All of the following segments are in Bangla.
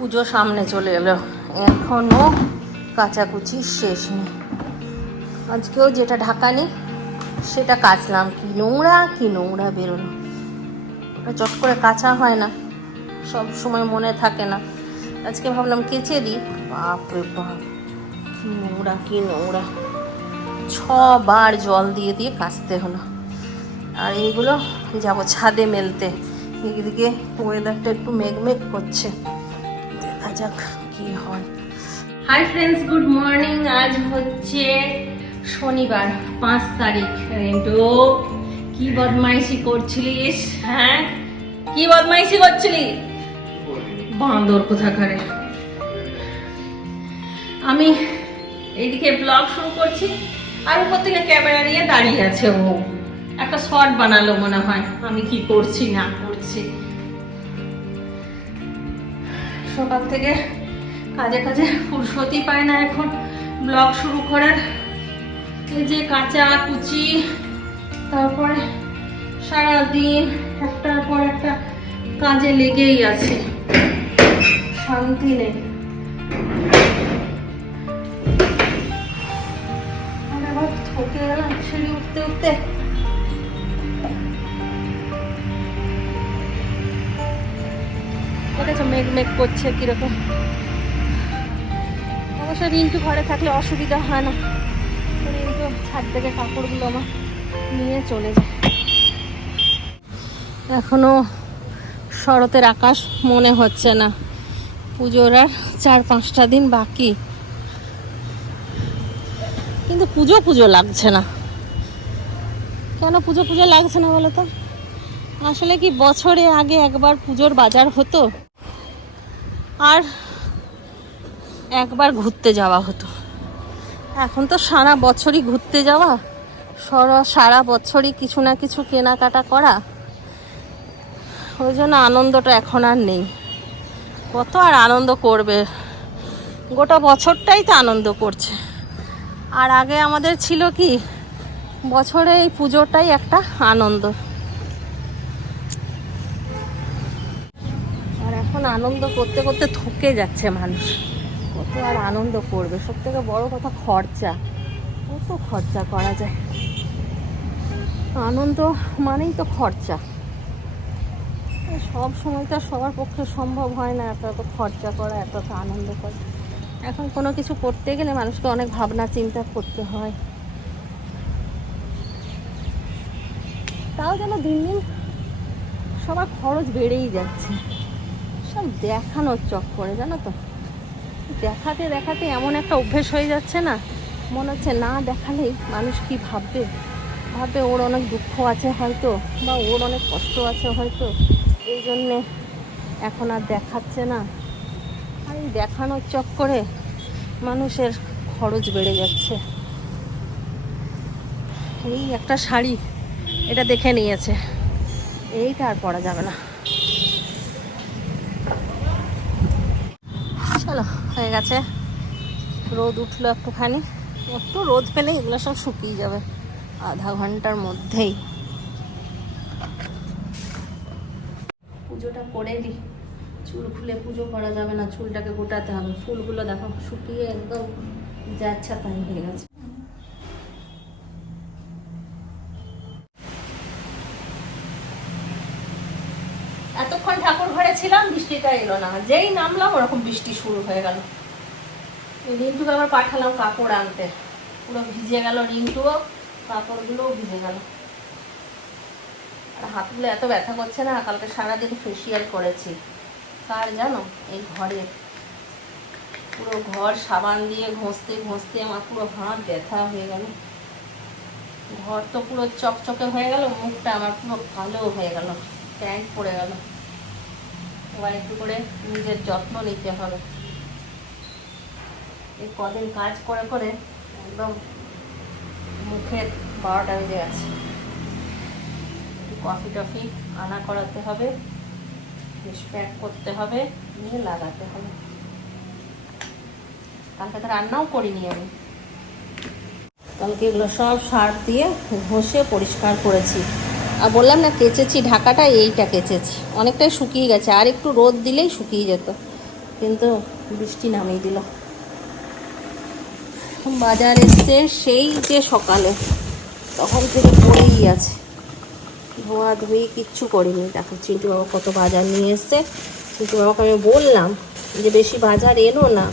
পুজো সামনে চলে এলো। এখনও কাচাকুচি শেষ নেই। আজকেও যেটা ঢাকা নেই, সেটা কাচলাম। কি নোংরা কি নোংরা বেরোলো। ওটা চট করে কাচা হয় না, সব সময় মনে থাকে না। আজকে ভাবলাম কেচে দিই। বাপরে বাপ, কি নোংরা কি নোংরা। ছবার জল দিয়ে দিয়ে কাচতে হলো। আর এইগুলো যাব ছাদে মেলতে। এদিকে ওয়েদারটা একটু মেঘমেঘ করছে। দেখা যাক কি হয়। হাই ফ্রেন্ডস গুড মর্নিং আজ হচ্ছে শনিবার, পাঁচ তারিখ। রিন্টু কি বদমাইশি করছিলিস হ্যাঁ? কি বদমাইশি করছিলি? বাঁদর কোথাকারে। আমি এইদিকে ব্লগ শুরু করছি, আর উপর থেকে ক্যামেরা নিয়ে দাঁড়িয়ে আছে ও। একটা শর্ট বানালো মনে হয়। আমি কি করছি, না করছি। সকাল থেকে কাজে কাজে ফুরসতি পায় না এখন। ব্লগ শুরু করার এই যে কাঁচা কুচি, তারপরে সারাদিন একটার পর একটা কাজে লেগেই আছে। শান্তি নেই। থকে গেলাম সিঁড়ি উঠতে উঠতে। দেখেছ মেঘ মেঘ করছে কীরকম। অবশ্য রিন্টু ঘরে থাকলে অসুবিধা হয় না। রিন্টু ছাদ থেকে কাপড়গুলো আমার নিয়ে চলে যায়। এখনও শরতের আকাশ মনে হচ্ছে না। পুজোর আর চার, পাঁচটা দিন বাকি। কিন্তু পুজো পুজো লাগছে না। কেন পুজো পুজো লাগছে না বলো তো? আসলে কি বছরে আগে একবার পুজোর বাজার হতো? একবার ঘুরতে যাওয়া হতো। এখন তো সারা বছরই ঘুরতে যাওয়া, সর- সারা বছরই কিছু না কিছু কেনাকাটা করা। ওই জন্য আনন্দটা এখন আর নেই। কত আর আনন্দ করবে? গোটা বছরটাই তো আনন্দ করছে। আর আগে আমাদের ছিল কি, বছরে এই পুজোটাই একটা আনন্দ আর এখন আনন্দ করতে করতে থকে যাচ্ছে মানুষ। কত আর আনন্দ করবে? সব থেকে বড় কথা খরচা। কত খরচা করা যায়? আনন্দ মানেই তো খরচা। সব সময় তো সবার পক্ষে সম্ভব হয় না এত এত খরচা করা, এত এত আনন্দ করা। এখন কোনো কিছু করতে গেলে মানুষকে অনেক ভাবনা, চিন্তা করতে হয়। তাও যেন দিন দিন সবার খরচ বেড়েই যাচ্ছে। সব দেখানোর চক্করে জানো তো? দেখাতে দেখাতে এমন একটা অভ্যেস হয়ে যাচ্ছে না। মনে হচ্ছে না দেখালেই মানুষ কি ভাববে? ভাববে ওর অনেক দুঃখ আছে হয়তো, বা ওর অনেক কষ্ট আছে হয়তো। এই জন্যে এখন আর দেখাচ্ছে না। আর এই দেখানোর চক্করে মানুষের খরচ বেড়ে যাচ্ছে। এই একটা শাড়ি, এটা দেখে নিয়েছে। এইটা আর পরা যাবে না চলো হয়ে গেছে। রোদ উঠল একটুখানি। একটু রোদ পেলে এগুলো সব শুকিয়ে যাবে আধা ঘণ্টার মধ্যেই। পুজোটা করে দিই চুল খুলে পুজো করা যাবে না, চুলটাকে গোটাতে হবে। ফুলগুলো দেখো শুকিয়ে একদম যাচ্ছা তাই হয়ে গেছে এতক্ষণ ঠাকুর ঘরে ছিলাম বৃষ্টিটা এলো না। যেই নামলাম, ওরকম বৃষ্টি শুরু হয়ে গেল। রিন্টুকে আবার পাঠালাম কাপড় আনতে। পুরো ভিজে গেল রিন্টুও, কাপড়গুলোও ভিজে গেল। আর হাতগুলো এত ব্যথা করছে না, কালকে সারাদিন ফেসিয়াল করেছি। কার জানো? এই ঘরে পুরো ঘর সাবান দিয়ে ঘষতে ঘষতে আমার পুরো হাত ব্যথা হয়ে গেল। ঘর তো পুরো চকচকে হয়ে গেল, মুখটা আমার পুরো কালো হয়ে গেল, প্যান্ট পড়ে গেল। এবার একটু করে নিজের যত্ন নিতে হবে। এই কদিন কাজ করে করে একদম মুখের বারোটা বেজে গেছে। একটু কফি টফি আনা করাতে হবে বেশ প্যাক করতে হবে, নিয়ে লাগাতে হবে। কালকে তো রান্নাও করিনি আমি। কালকে এগুলো সব সার দিয়ে ঘষে পরিষ্কার করেছি। আর বললাম না, কেচেছি, ঢাকাটা এইটা কেচেছি। অনেকটাই শুকিয়ে গেছে, আর একটু রোদ দিলেই শুকিয়ে যেত। কিন্তু বৃষ্টি নামিয়ে দিল। বাজার এসছে সেই যে সকালে, তখন থেকে পড়েই আছে। ধোয়া ধুয়ে কিচ্ছু করিনি। দেখো চিন্টু বাবা কত বাজার নিয়ে এসছে। চিন্টু বাবাকে আমি বললাম যে, বেশি বাজার এনো না।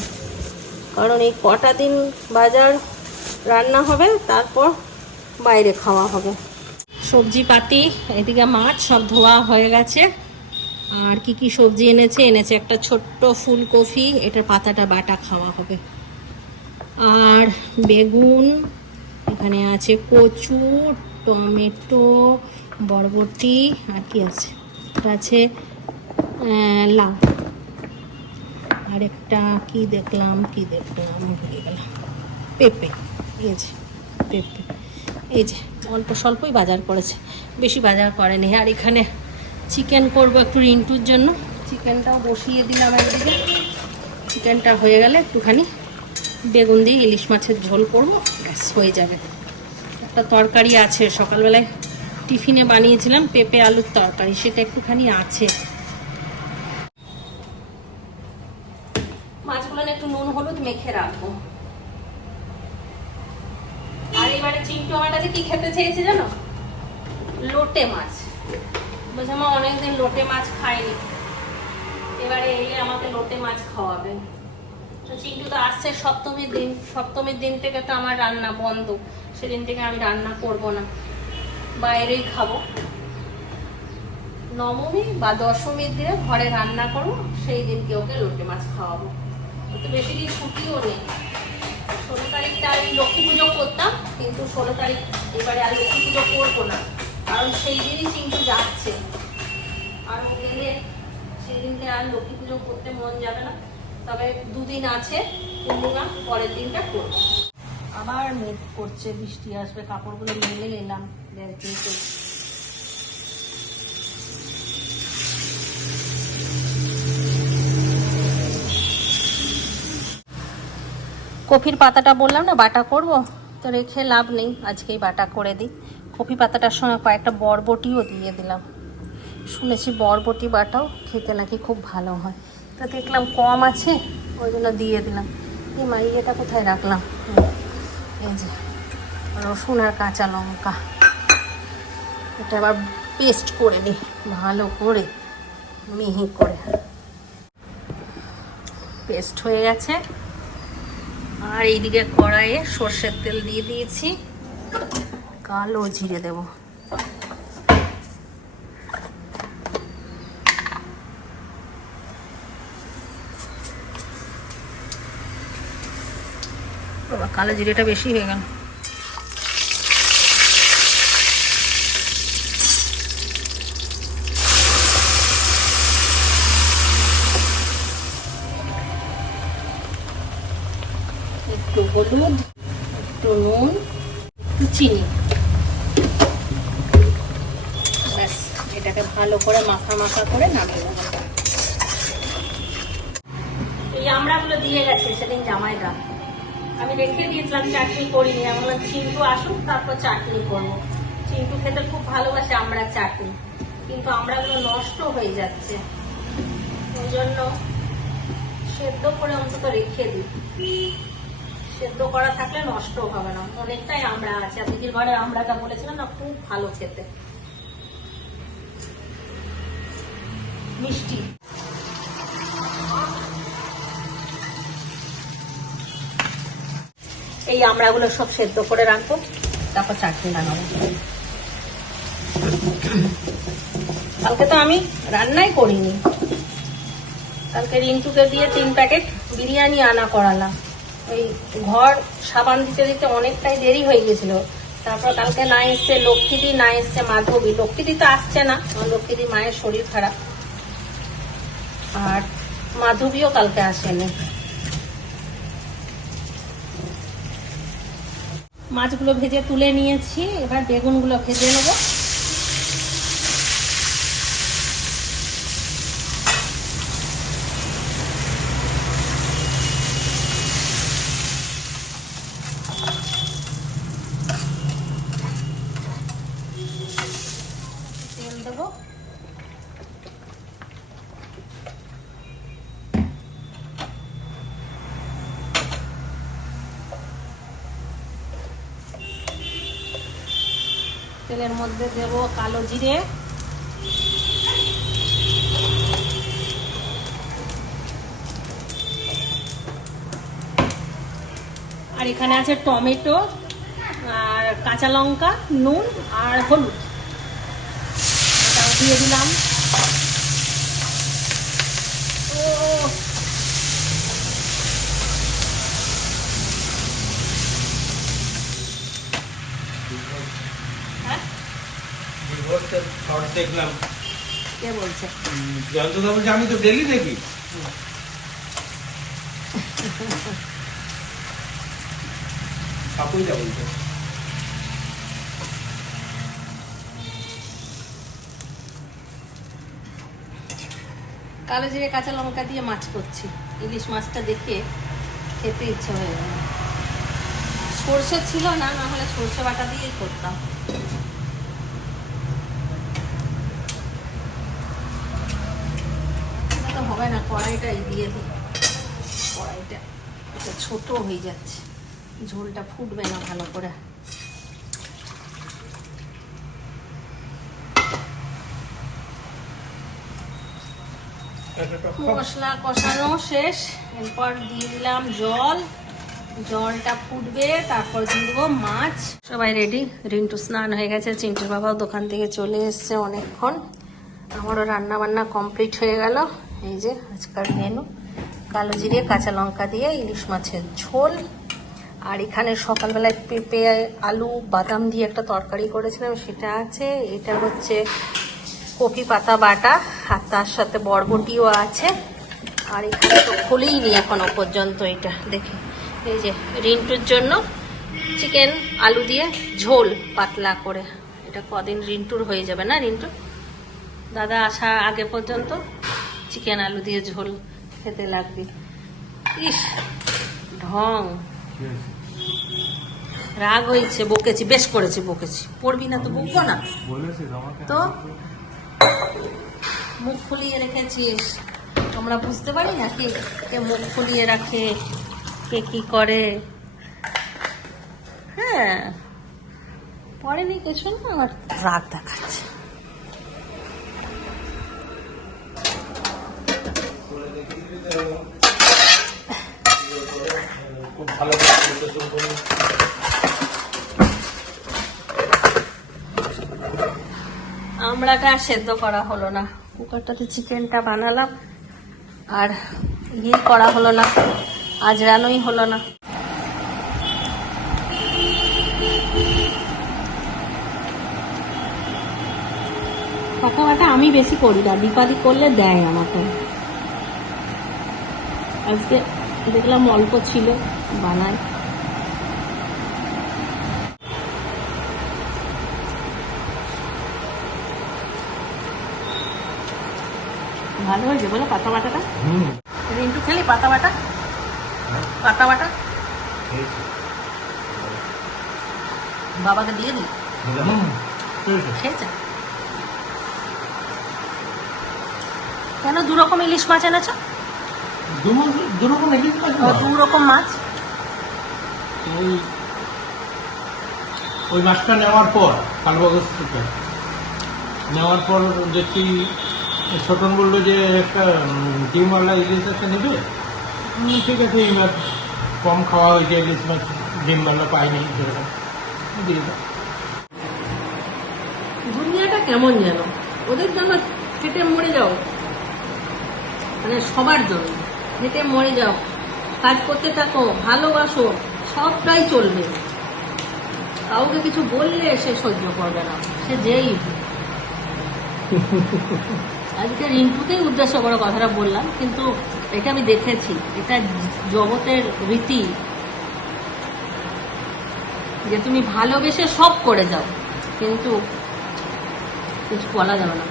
কারণ এই কটা দিন বাজার রান্না হবে, তারপর বাইরে খাওয়া হবে। সবজি পাতি এদিকে মাছ সব ধোয়া হয়ে গেছে। আর কি কি সবজি এনেছে? এনেছে একটা ছোট্ট ফুলকপি, এটার পাতাটা বাটা খাওয়া হবে। আর বেগুন, এখানে আছে কচু টমেটো, বরবটি, আর কি আছে? আছে লাউ। আর একটা কি দেখলাম কি দেখলাম, ভুলে গেলাম। পেঁপে, এই যে, পেঁপে। এই যে অল্প স্বল্পই বাজার করেছে। বেশি বাজার করেনি। আর এখানে চিকেন করব একটু রিন্টুর জন্য। চিকেনটাও বসিয়ে দিলাম একদিকে। চিকেনটা হয়ে গেলে একটুখানি বেগুন দিয়ে ইলিশ মাছের ঝোল করব। ব্যাস, হয়ে যাবে। একটা তরকারি আছে। সকালবেলায় টিফিনে বানিয়েছিলাম পেঁপে আলুর তরকারি। সেটা একটুখানি আছে মাছগুলো না একটু নুন হলুদ মেখে রাখব আর এবারে কাছে কি খেতে চেয়েছে জানো? লোটে মাছ। বলছে আমার অনেকদিন লোটে মাছ খাইনি। এবারে এলে আমাকে লোটে মাছ খাওয়াবে। তো চিন্টু তো আসছে সপ্তমীর দিন। সপ্তমীর দিন থেকে তো আমার রান্না বন্ধ। সেদিন থেকে আমি রান্না করব না। বাইরেই খাব। নবমী বা দশমীর দিনে ঘরে রান্না করব, সেই দিনকে ওকে লোটে মাছ খাওয়াবো। তো বেশি দিন ছুটিও নেই। ষোলো তারিখটা আমি লক্ষ্মী পুজো করতাম, কিন্তু ষোলো তারিখ এবারে আর লক্ষ্মী পুজো করব না, কারণ সেই দিনই কিন্তু যাচ্ছে। আর ও গেলে সেদিনকে আর লক্ষ্মী পুজো করতে মন যাবে না, তবে দুদিন আছে পূর্ণিমা পরের দিনটা করব। আবার মেঘ করছে, বৃষ্টি আসবে, কাপড়গুলো মেলে এলাম কফির পাতাটা বললাম না, বাটা করব? তো রেখে লাভ নেই, আজকেই বাটা করে দিই। কফি পাতাটার সঙ্গে কয়েকটা বরবটিও দিয়ে দিলাম। শুনেছি বরবটি বাটাও খেতে নাকি খুব ভালো হয়। তা দেখলাম কম আছে, ওই জন্য দিয়ে দিলাম। এই মা ইয়েটা কোথায় রাখলাম? এই যে, রসুন আর কাঁচা লঙ্কা। এটা আবার পেস্ট করে নিই, ভালো করে, মিহি করে। পেস্ট হয়ে গেছে। আর এইদিকে কড়াইয়ে সর্ষের তেল দিয়ে দিয়েছি। কালো জিরে দেব। কালো জিরেটা বেশি হয়ে গেল একটু হলুদ একটু নুন একটু চিনি ব্যাস এটাকে ভালো করে মাখা মাখা করে নামিয়ে দেবো এই আমড়াগুলো দিয়ে গেছে, সেদিন জামাইরা আমি রেখে দিয়েছিলাম, চাটনি করিনি। আমি বললাম, চিন্টু আসুক, তারপর চাটনি করব। চিন্টু খেতে খুব ভালোবাসে আমরা চাটনি। কিন্তু আমড়াগুলো নষ্ট হয়ে যাচ্ছে। ওই জন্য সেদ্ধ করে অন্তত রেখে দিই। সেদ্ধ করা থাকলে নষ্ট হবে না। অনেকটাই আমরা আছে। দিদির ঘরে আমরাটা বলেছিলাম না, খুব ভালো খেতে। মিষ্টি। এই আমড়াগুলো সব সেদ্ধ করে রাখব, তারপর চাটনি বানাবো। কালকে তো আমি রান্নাই করিনি। কালকে রিন্টুকে দিয়ে তিন প্যাকেট বিরিয়ানি আনা করালাম। ওই ঘর সাবান দিতে দিতে অনেকটাই দেরি হয়ে গেছিল। তারপর কালকে না এসছে লক্ষ্মীদি, না এসছে মাধবী। লক্ষ্মীদি তো আসছে না লক্ষ্মীদি মায়ের শরীর খারাপ। আর মাধবীও কালকে আসেনি। মাছগুলো ভেজে তুলে নিয়েছি এবার বেগুনগুলো ভেজে নেব তেল দেবো তেলের মধ্যে দেব কালো জিরে। আর এখানে আছে টমেটো, আর কাঁচা লঙ্কা, নুন আর হলুদ। দিয়ে দিলাম ও হ্যাঁ শর্ট দেখলাম। কে বলছে? জয়ন্তদা বলছে আমি তো ডেলি দেখি। কাকুইটা বলছে। কালো জিরে কাঁচা লঙ্কা দিয়ে মাছ করছি। ইলিশ মাছটা দেখে খেতে ইচ্ছে হয়ে গেল। সর্ষে ছিল না না হলে সর্ষে বাটা দিয়েই করতাম এটা তো হবে না কড়াইটাই দিয়ে দিই। কড়াইটা এটা ছোট হয়ে যাচ্ছে। ঝোলটা ফুটবে না ভালো করে। মশলা কষানো শেষ। এরপর দিয়ে দিলাম জল। জলটা ফুটবে তারপর দিয়ে দেবো মাছ। সবাই রেডি রিন্টু স্নান হয়ে গেছে। চিন্টুর বাবাও দোকান থেকে চলে এসছে অনেকক্ষণ। আমারও রান্না বান্না কমপ্লিট হয়ে গেল। এই যে আজকাল মেনু কালো জিরে, কাঁচা লঙ্কা দিয়ে ইলিশ মাছের ঝোল। আর এখানে সকালবেলায় পেঁপে, আলু, বাদাম দিয়ে একটা তরকারি করেছিলাম, সেটা আছে। এটা হচ্ছে কপি পাতা বাটা, আর তার সাথে বরবটিও আছে। আর এখানে তো খুলেই নি এখনও পর্যন্ত এটা, দেখি। এই যে রিন্টুর জন্য চিকেন, আলু দিয়ে ঝোল পাতলা করে। এটা কদিন রিন্টুর হয়ে যাবে না, রিন্টু? দাদা আসা আগে পর্যন্ত? চিকেন আলু দিয়ে ঝোল খেতে লাগবে। ইস ঢং। রাগ হয়েছে বকেছি বেশ করেছি বকেছি। পড়বি না তো বকবো না। তো মুখ ফুলিয়ে রেখেছিস। তোমরা বুঝতে পারি না কে? কে মুখ ফুলিয়ে রাখে কে কি করে? হ্যাঁ। পড়েনি কিছু না আমার রাগ দেখাচ্ছে। খুব ভালো করে আমড়াটা সেদ্ধ করা হলো না। কুকারটাতে চিকেনটা বানালাম, আর ইয়ে করা হলো না, আজ রানোই হলো না। কাকাবাটা আমি বেশি করি না দীপাদি করলে দেয় আমাকে। আজকে দেখলাম অল্প ছিল বানাই। ভালো হয়েছে বলো পাতা বাটাটা? হুম। রিন্টু খেলি পাতা বাটা? পাতা বাটা? বাবাকে দিয়ে দিই? খেয়েছে। কেন দু রকম ইলিশ মাছ এনেছো? দু- দু মাছ ও, দু রকম মাছ ওই ওই মাছটা নেওয়ার পর কালবাগজ থেকে নেওয়ার পর দেখছি ছোটন বলল যে একটা ডিমওয়ালা ইলিশ একটা নেবে? ঠিক আছে এই মাছ কম খাওয়া হয়েছে ইলিশ মাছ ডিমওয়ালা পাইনি সেরকম। দিয়ে দাও। দুনিয়াটা কেমন যেন? ওদের জন্য খেটে মরে যাও। মানে সবার জন্য। খেটে মরে যাও। কাজ করতে থাকো, ভালোবাসো, সবটাই চলবে। কাউকে কিছু বললে সে সহ্য করবে না, সে যেই। আজকে রিন্টুকেই উদ্দেশ্য করে কথাটা বললাম, কিন্তু এটা আমি দেখেছি, এটা জগতের রীতি। যে তুমি ভালোবেসে সব করে যাও, কিন্তু কিছু বলা যাবে না।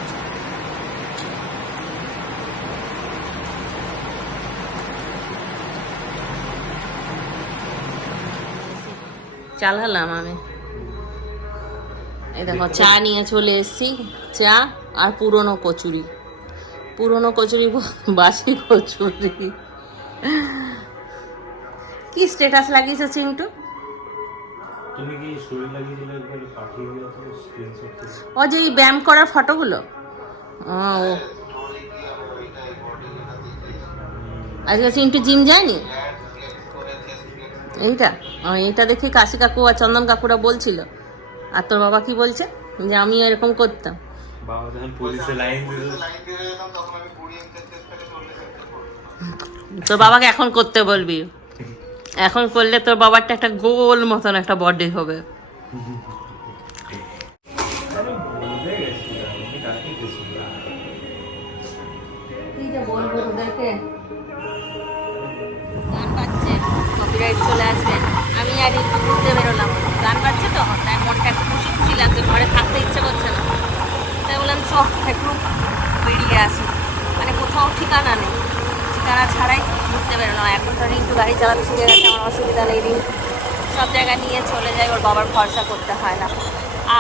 চালালাম আমি। এই দেখো চা নিয়ে চলে এসেছি। চা আর পুরনো কচুরি। পুরনো কচুরি বাসি কচুরি। কি স্ট্যাটাস লাগিয়েছে চিন্টু? তুমি কি শরীর লাগিয়েছিলে একবার পাঠিয়ে দিও তো স্ক্রিনশট ও যে এই ব্যায়াম করার ফটোগুলো? ও। আজকে চিন্টু জিম যায়নি? এইটা? এইটা দেখে কাশি কাকু আর চন্দন কাকুরা বলছিল। আর তোর বাবা কি বলছে? যে আমি এরকম করতাম। বাবা যখন পুলিশে লাইন তোর বাবাকে এখন করতে বলবি। এখন করলে তোর বাবারটা একটা গোল মতন একটা বডি হবে। কপিরাইট চলে আসবে, আমি আর একটু ঘুরতে বেরোলাম গান বাজছে তো, তাই মনটা একটু খুশি খুশি লাগছে, ঘরে থাকতে ইচ্ছে করছে না। তাই বললাম চ একটু বেরিয়ে আসি। মানে কোথাও ঠিকানা নেই। ঠিকানা ছাড়াই ঘুরতে বেরোলাম। এখন তো রিঙ্কু গাড়ি চালাতে শিখে গেছে, আমার অসুবিধা নেই রিঙ্কু। সব জায়গায় নিয়ে চলে যায় ওর বাবার ভরসা করতে হয় না।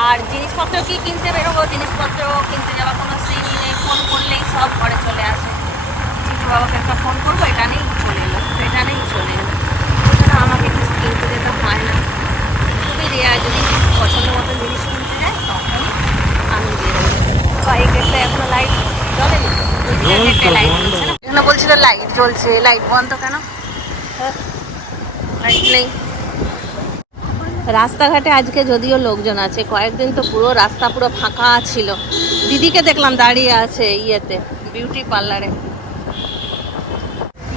আর জিনিসপত্র কি কিনতে বেরোবো? জিনিসপত্র কিনতে যাওয়ার কোনো সিনই নেই, ফোন করলেই সব ঘরে চলে আসে চিন্টু বাবাকে একটা ফোন করব এটা নেই চলে এলো এটা নেই চলে এলো ওই জন্য আমাকে কিছু কিনতে যেতে হয় না খুবই রেয়ার যদি পছন্দ মতো জিনিস কিনতে যায় তখন আমি বেরোই বা এই গেটটা এখনও লাইট জ্বলেনি জ্বলছে, লাইট বন্ধ। জ্বলছে না এখানে বলছিল লাইট জ্বলছে লাইট বন্ধ কেন? লাইট নেই। রাস্তাঘাটে আজকে যদিও লোকজন আছে কয়েকদিন তো পুরো রাস্তা পুরো ফাঁকা ছিল। দিদিকে দেখলাম দাঁড়িয়ে আছে ইয়েতে বিউটি পার্লারে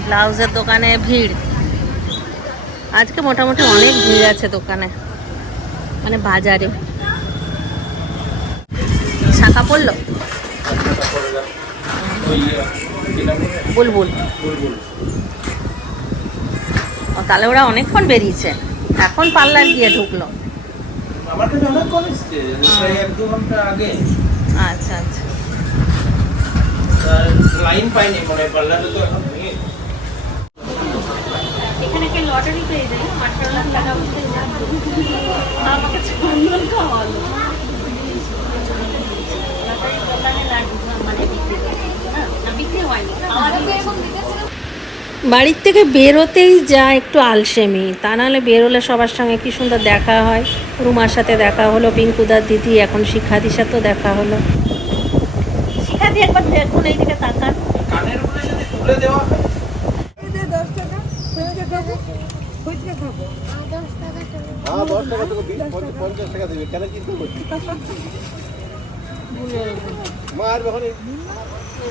ব্লাউজের দোকানে ভিড়। আজকে মোটামুটি অনেক ভিড় আছে দোকানে মানে বাজারে। শাখা পড়ল? বুলবুল। ও তাহলে ওরা অনেকক্ষণ বেরিয়েছে। এখন পার্লার গিয়ে ঢুকলো। আগে। আচ্ছা আচ্ছা। লাইন পাইনি মনে হয় তো এখন এখানে কি লটারি পেয়ে যায়? আঠারো লাখ টাকা আমাকে চন্দন খাওয়ালো লটারি দোকানে লাড্ডু মানে বিক্রি করে। না, না, বিক্রি হয়নি বাড়ির থেকে বেরোতেই যা একটু আলসেমি। তা নাহলে বেরোলে সবার সঙ্গে কি সুন্দর দেখা হয়? রুমার সাথে দেখা হলো, পিঙ্কুদার দিদি, এখন শিক্ষাদির সাথেও দেখা হলো। শিক্ষাদি, একবার এইদিকে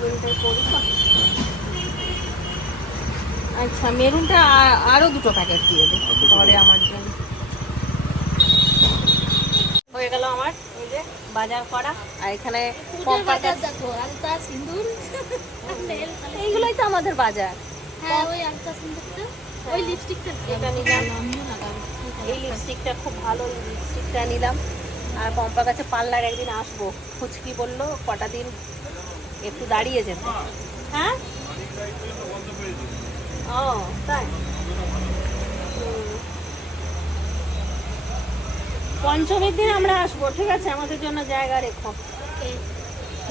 হয় হ্যাঁ দেবে আচ্ছা মেরুনটা আ- আরও দুটো প্যাকেট দিয়ে দে পরে আমার জন্য। হয়ে গেল আমার এই যে বাজার করা। আর এখানে এইগুলোই তো আমাদের বাজার। হ্যাঁ ওই আলতা সিন্দুরটা ওই লিপস্টিকটা এটা নিলাম। এই লিপস্টিকটা খুব ভালো লিপস্টিকটা নিলাম। আর পম্পার কাছে পার্লার একদিন আসব। ফুচকি বলল কটা দিন একটু দাঁড়িয়ে যেতে। হ্যাঁ? ও তাই। পঞ্চমীর দিন আমরা আসব ঠিক আছে? আমাদের জন্য জায়গা রেখো।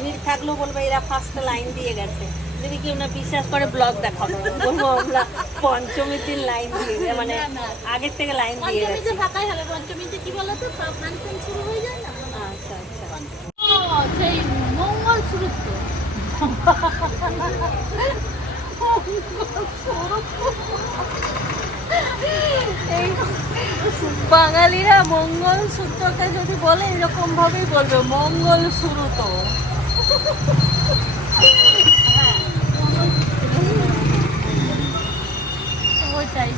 ভিড় থাকলেও বলব এরা ফার্স্ট লাইন দিয়ে গেছে। যদি কেউ না বিশ্বাস করে ব্লগ দেখাবো। বলব আমরা পঞ্চমীর দিন লাইন দিয়ে মানে আগের থেকে লাইন দিয়ে গেছে। পঞ্চমীতে ফাঁকাই হবে পঞ্চমীতে কি বলতো? ফাংশন শুরু হয়ে যায় না? আচ্ছা আচ্ছা। সেই বাঙালিরা মঙ্গল সূত্রকে যদি বলে এরকম ভাবেই বলবে মঙ্গল শুরু তো ওইটাই।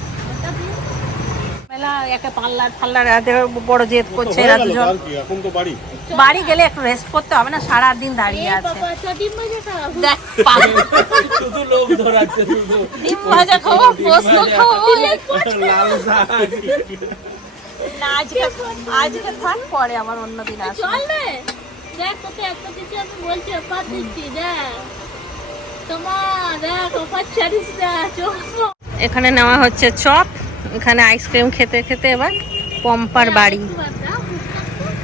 মেলা একে পাল্লার ফাল্লার বড় জেদ করছে এরা দুজন। এখন তো বাড়ি। বাড়ি গেলে একটু রেস্ট করতে হবে না সারা দিন দাঁড়িয়ে আছে। বাবা চটিম বাজে খারাপ দেখ শুধু লোক ধরাচ্ছে ডিম ভাজা খাব পোস্ত খাব। লাল শাক। না আজকে আজকে থাক পরে আমার অন্য দিন আসবে। চল রে। দেখ তোকে একটা কিছু আমি বলছি অফার দিচ্ছি দেখ। তোমার দেখ অফার ছাড়িস না এখানে নেওয়া হচ্ছে চপ। এখানে আইসক্রিম খেতে খেতে এবার পম্পার বাড়ি।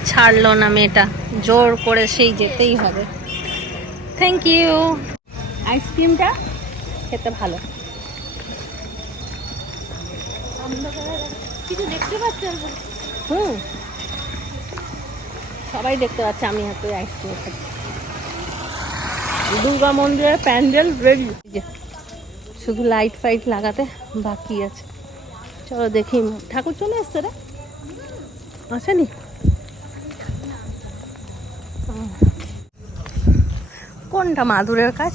ছাড়লো না মেয়েটা। জোর করে সেই যেতেই হবে। থ্যাংক ইউ আইসক্রিমটা খেতে ভালো। কিছু দেখতে পাচ্ছ হুম। সবাই দেখতে পাচ্ছে আমি হাতে আইসক্রিম খাচ্ছি। দুর্গা মন্দিরের প্যান্ডেল রেডি শুধু লাইট ফাইট লাগাতে বাকি আছে। চলো দেখি ঠাকুর চলে এসছে রে। আসেনি। কোনটা মাদুরের কাজ?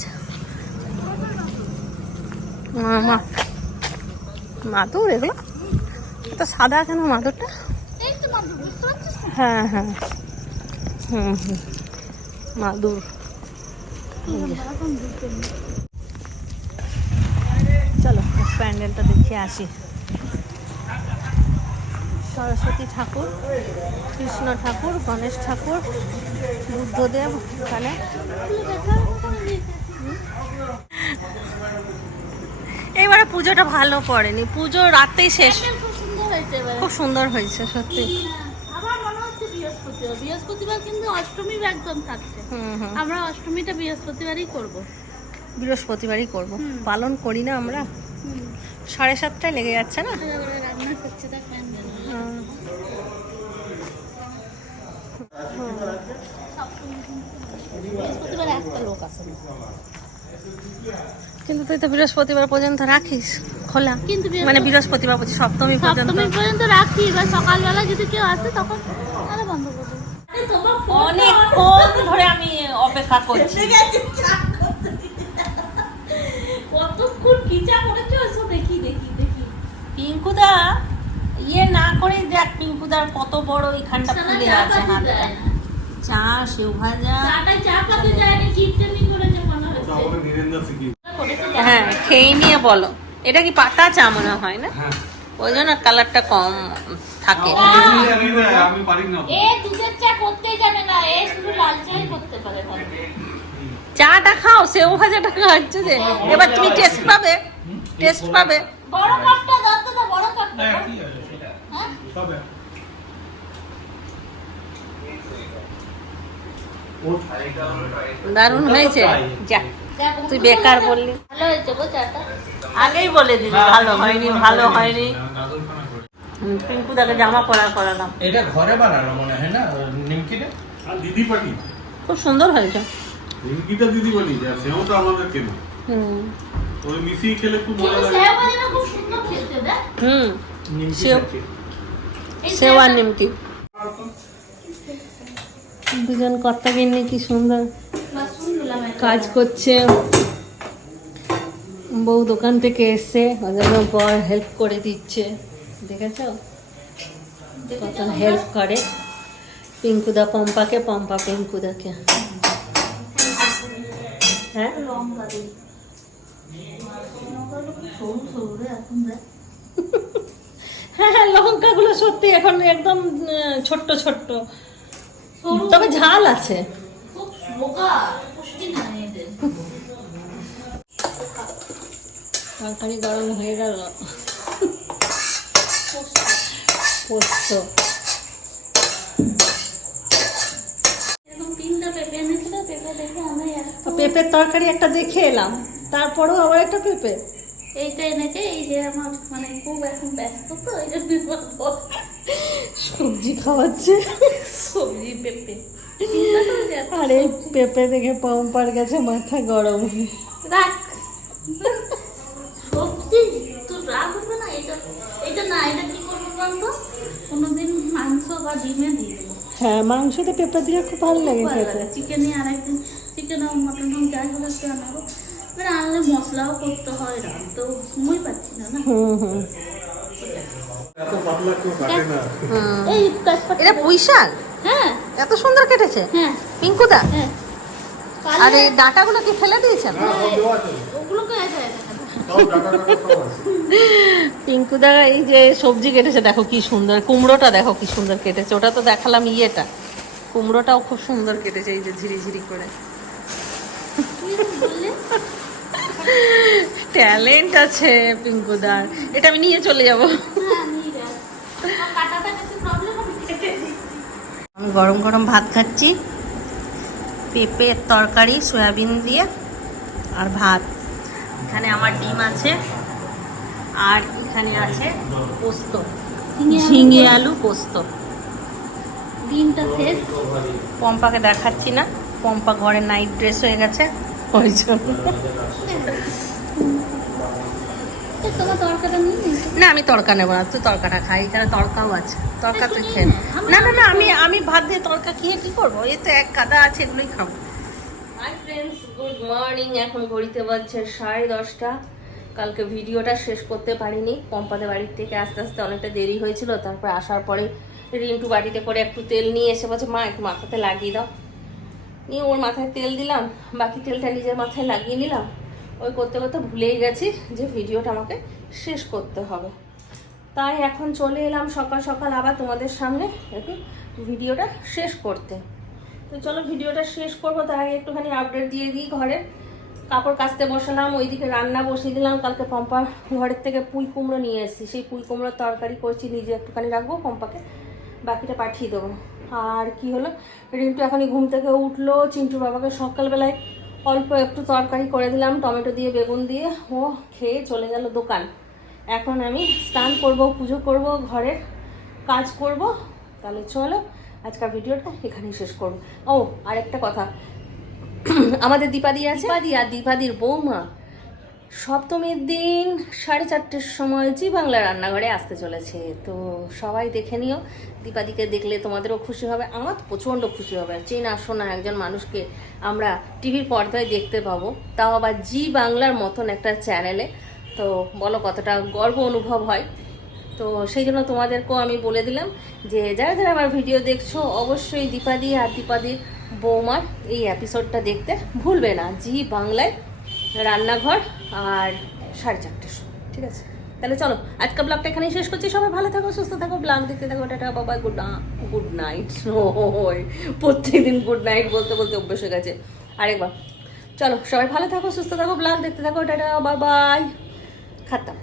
মাদুর এগুলো? তো সাদা কেন মাদুরটা? হ্যাঁ হ্যাঁ। হুম হুম। মাদুর চলো প্যান্ডেলটা দেখে আসি। সরস্বতী ঠাকুর কৃষ্ণ ঠাকুর গণেশ ঠাকুর বুদ্ধদেব এখানে। এবারে পুজোটা ভালো পড়েনি। পুজো রাতেই শেষ। খুব সুন্দর হয়েছে সত্যি। বৃহস্পতিবার। কিন্তু অষ্টমী একদম থাকছে। আমরা অষ্টমীটা বৃহস্পতিবারই করব। বৃহস্পতিবারই করব। পালন করি না আমরা। সাড়ে সাতটায় লেগে যাচ্ছে না? রান্না করছে দেখ প্যান্ডেল হুম। বৃহস্পতিবার একটা লোক আসে না। কিন্তু তুই তো বৃহস্পতিবার পর্যন্ত রাখিস খোলা। কিন্তু মানে বৃহস্পতিবার বলছি সপ্তমী পর্যন্ত। সপ্তমী পর্যন্ত রাখি এবার সকালবেলা যদি কেউ আসে তখন তাহলে বন্ধ করে অনেকক্ষণ ধরে আমি অপেক্ষা করছি। কতক্ষণ কি চা করেছ এসো দেখি দেখি দেখি। পিঙ্কুদা ইয়ে না করে দেখ পিঙ্কুদার কত বড় এইখানটা সারা ফুলে আছে হাতটা। চা সেও ভাজা। চাটা চা পাতে করেছে মনে হচ্ছে হ্যাঁ খেয়ে নিয়ে বলো। এটা কি পাতা চা মনে হয় না? ওই জন্য কালারটা কম থাকে। আমি পারি না। এ দুধের চা করতেই জানে না এ শুধু লাল চাই করতে পারে চাটা খাও সেও ভাজাটা খাচ্ছ যে। এবার তুমি টেস্ট পাবে টেস্ট পাবে। বড় কাপটা দাও তো বড় কাপটা হ্যাঁ, বড়। ঠিক আছে, সেটা হ্যাঁ হবে। দারুণ হয়েছে। যা তুই বেকার বললি। ভালো হয়েছে গো চাটা। আগেই বলে দিলি ভালো হয়নি ভালো হয়নি। হুম, পিঙ্কুদাকে জামা পরা করালাম। এটা ঘরে বানানো মনে হয় না নিমকিটা? আর দিদি পাটি খুব সুন্দর হয়েছে। নিমকিটা দিদি বানিয়েছে আর সেওটা আমাদের কেনা। হুম। ওই মিশিয়ে খেলে খুব মজা লাগে। সেও খুব সুন্দর দেখ। হুম নিমকি সেও সেও আর নিমকি। দুজন কর্তা কিনে কি সুন্দর। কাজ করছে। বউ দোকান থেকে এসে ওই জন্য বর হেল্প করে দিচ্ছে। দেখেছ? কত হেল্প করে। পিঙ্কুদা পম্পাকে, পম্পা পিঙ্কুদাকে। হ্যাঁ? হ্যাঁ হ্যাঁ লঙ্কাগুলো সত্যি এখন একদম ছোট্ট ছোট্ট। তবে ঝাল আছে। তরকারি গরম হয়ে গেল। পোস্ত। পেঁপের তরকারি একটা দেখে এলাম তারপরেও আবার একটা পেঁপে। এইটা এনেছে এই যে আমার মানে খুব এখন ব্যস্ত তো এই জন্য সবজি খাওয়াচ্ছে। সবজি পেঁপে। আরে পেঁপে দেখে পম্পার গেছে মাথা গরম। রাখ। সত্যি তোর রাগ হবে না? এটা এটা না এটা কি করব বলতো কোনোদিন মাংস বা ডিমে দিয়ে হ্যাঁ মাংসতে পেঁপে দিলে খুব ভালো লাগে খেতে। চিকেনে আরেকদিন চিকেন হোক মটন যাই হোক এবার আনলে মশলাও করতে হয় রাখতেও সময় পাচ্ছি না না। হুম হুম। এই এটা পুঁই হ্যাঁ। এত সুন্দর কেটেছে? হ্যাঁ। পিঙ্কুদা? হ্যাঁ। আর এই ডাঁটাগুলো কি ফেলে দিয়েছেন? আছে। পিঙ্কুদা এই যে সবজি কেটেছে দেখো কি সুন্দর। কুমড়োটা দেখো কি সুন্দর কেটেছে। ওটা তো দেখালাম ইয়েটা। কুমড়োটাও খুব সুন্দর কেটেছে এই যে ঝিরি ঝিরি করে ট্যালেন্ট আছে পিঙ্কুদার। এটা আমি নিয়ে চলে যাব। আমি গরম গরম ভাত খাচ্ছি পেঁপের তরকারি সয়াবিন দিয়ে আর ভাত। এখানে আমার ডিম আছে আর এখানে আছে পোস্ত। ঝিঙে আলু পোস্ত। দিনটা শেষ। পম্পাকে দেখাচ্ছি না। পম্পা ঘরে নাইট ড্রেস হয়ে গেছে। ওই জন্য তরকাটা নে। আমি তড়কা নেব না তুই তড়কাটা খাই এখানে তড়কাও আছে তড়কা তুই খেয়ে না, না না আমি আমি ভাত দিয়ে তড়কা খেয়ে কি করব? এই তো এক কাদা আছে এগুলোই খাব। হাই ফ্রেন্ডস গুড মর্নিং এখন ঘড়িতে বাজছে সাড়ে দশটা। কালকে ভিডিওটা শেষ করতে পারিনি পম্পাদের বাড়ির থেকে আস্তে আস্তে অনেকটা দেরি হয়েছিল তারপর আসার পরে রিন্টু বাড়িতে করে একটু তেল নিয়ে এসে বলছে মা একটু মাথাতে লাগিয়ে দাও। নিয়ে ওর মাথায় তেল দিলাম, বাকি তেলটা নিজের মাথায় লাগিয়ে নিলাম। ওই করতে করতে ভুলেই গেছি যে ভিডিওটা আমাকে শেষ করতে হবে। তাই এখন চলে এলাম সকাল সকাল আবার তোমাদের সামনে একটু ভিডিওটা শেষ করতে। তো চলো ভিডিওটা শেষ করব, তার আগে একটুখানি আপডেট দিয়ে দিই ঘরে। কাপড় কাচতে বসালাম, ওইদিকে রান্না বসিয়ে দিলাম, কালকে পম্পা ঘরের থেকে পুঁই কুমড়ো নিয়ে এসেছি। সেই পুঁই কুমড়োর তরকারি করছি, নিজে একটুখানি রাখব, পম্পাকে বাকিটা পাঠিয়ে দেবো। আর কি হলো? রিন্টু এখনই ঘুম থেকে উঠল, চিন্টুর বাবাকে সকালবেলায় অল্প একটু তরকারি করে দিলাম, টমেটো দিয়ে, বেগুন দিয়ে, ও খেয়ে চলে গেল দোকান। এখন আমি স্নান করব, পুজো করব, ঘরের কাজ করব। তাহলে চলো আজকাল ভিডিওটা এখানেই শেষ করব। ও, আরেকটা কথা। আমাদের দীপাদি আছে? দীপাদি আর দীপাদির বৌমা। সপ্তমীর দিন সাড়ে চারটের সময় জি বাংলা রান্নাঘরে আসতে চলেছে। তো সবাই দেখে নিও, দীপাদিকে দেখলে তোমাদেরও খুশি হবে, আমার তো প্রচণ্ড খুশি হবে। চেনা শোনা একজন মানুষকে আমরা টিভির পর্দায় দেখতে পাবো। তাও আবার জি বাংলার মতন একটা চ্যানেলে। তো বলো কতটা গর্ব অনুভব হয়। তো সেই জন্য তোমাদেরকেও আমি বলে দিলাম যে, যারা যারা আমার ভিডিও দেখছ, অবশ্যই দীপাদি আর দীপাদির বৌমার এই এপিসোডটা দেখতে ভুলবে না। জি বাংলায় রান্নাঘর আর সাড়ে চারটের সময়, ঠিক আছে? তাহলে চলো আজকে ব্লগটা এখানেই শেষ করছি। সবাই ভালো থাকো, সুস্থ থাকো ব্লগ দেখতে থাকো, টাটা বাবা গুড না গুড নাইট প্রত্যেক দিন গুড নাইট বলতে বলতে অভ্যেস হয়ে গেছে। আরেকবার, চলো, সবাই ভালো থাকো, সুস্থ থাকো ব্লগ দেখতে থাকো, টাটা বাবাই বাই খাতাম